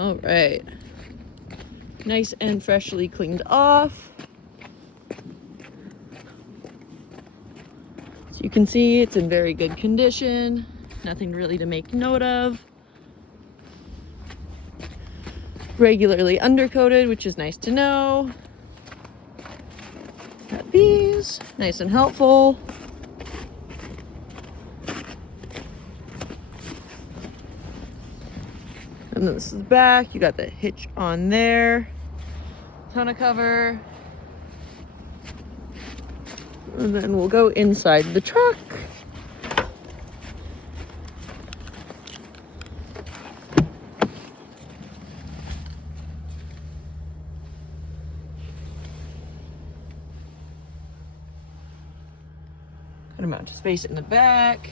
All right. Nice and freshly cleaned off. So you can see it's in very good condition. Nothing really to make note of. Regularly undercoated, which is nice to know. Got these, nice and helpful. And then this is the back. You got the hitch on there. Tonneau cover. And then we'll go inside the truck. Good amount of space in the back.